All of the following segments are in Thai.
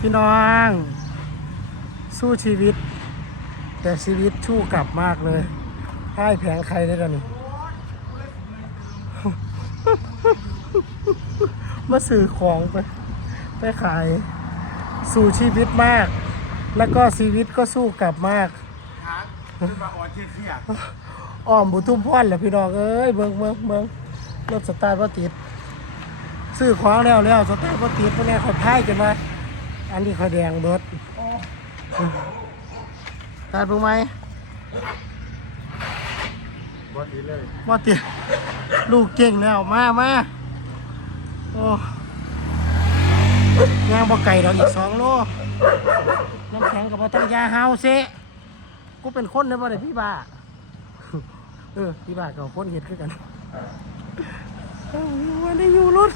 พี่น้อง สู้ชีวิต แต่ชีวิตชู้กลับมากเลยให้แผงใครได้กันนี่มาสื่อของไป ไปขาย สู่ชีวิตมาก แล้วก็ชีวิตก็สู้กลับมากครับคือมาออนเที่ยงอ้อมบุทุ่มพ่อนแหละพี่น้องเอ้ยเมืองเมืองเมืองรถสตาร์ทว่าติด ซื้อของแล้วแล้วสตาร์ทว่าติดพวกนี้เขาพ่ายกันมา อันนี้เขาแดงเบิดตาดเพิ่งไหมบอดีเลยว่าติดลูกเก่งแล้ว มามาโอ้ย่างบ่ไก่ดอกอีกสองโลน้ำแข็งกับบ่ต้องยาเฮาเซกูเป็นคนนะบ่ได้พี่บ้า เออ พี่บ้ากับคนเห็ดคือกันเอ้าวันนี้อยู่รถ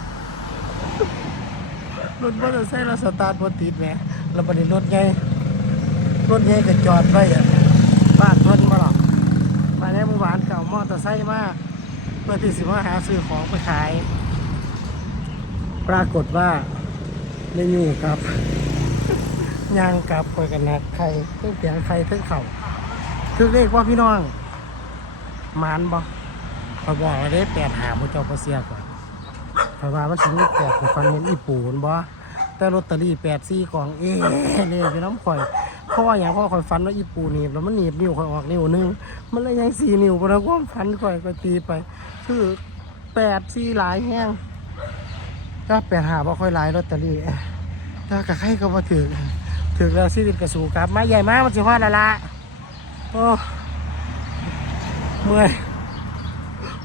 รถมอเตอร์ไซค์เราสตาร์ทบนติดแหมเราบันนี้รถไงรถไงก็จอดไว้อะบ้านเพิ่นมาหรอกไปในหมู่บ้านเก่ามอเตอร์ไซค์มาเพื่อที่สิมาหาซื้อของไปขาย ปรากฏว่าไม่อยู่ครับยางกลับไปกันนะใครเพิ่งเสียงใครเพิ่งเข่าคือเรียกว่าพี่น้องมานบ่เขาบอกว่าได้แปดหามุเจ้าพระเสียก่อน เพราะว่ามันสิมีแปดของฟันเห็นอีปูนบ่แต่ลอตเตอรี่แปดสี่ของเอ๊ะเลยอยู่น้ำข่อยเพราะว่าอย่างพ่อข่อยฟันว่าอีปูหนีบแล้วมันหนีบนิ้วข่อยออกนิ้วหนึงมันเลยยังสี่นิ้วเพราะว่าฟันข่อยก็ตีไป คือแปดสี่หลายแห้งก็แปดหาบ่ค่อยหลายลอตเตอรี่ถ้ากับใครก็มาถือถือแล้วชีวิตกระสูครับมาใหญ่มากมันสิฮอดละละโอ้เมื่อย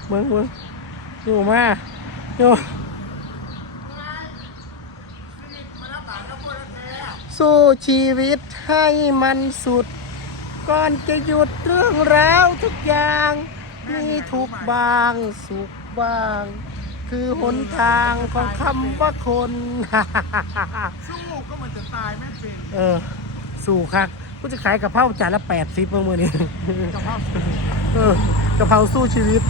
เมื่อยเมื่อยอยู่มาอยู่ สู้ชีวิตให้มันสุด ก่อนจะหยุดเรื่องราวทุกอย่าง มีทุกข์บางสุขบ้าง คือหนทางของคำว่าคน สู้ก็มันจะตายไม่เป็นเออ สู่ครับกูจะขายกะเพราจานละแปดสิบเมื่อมือนี้กับภาพเออกะเพราสู้ชีวิต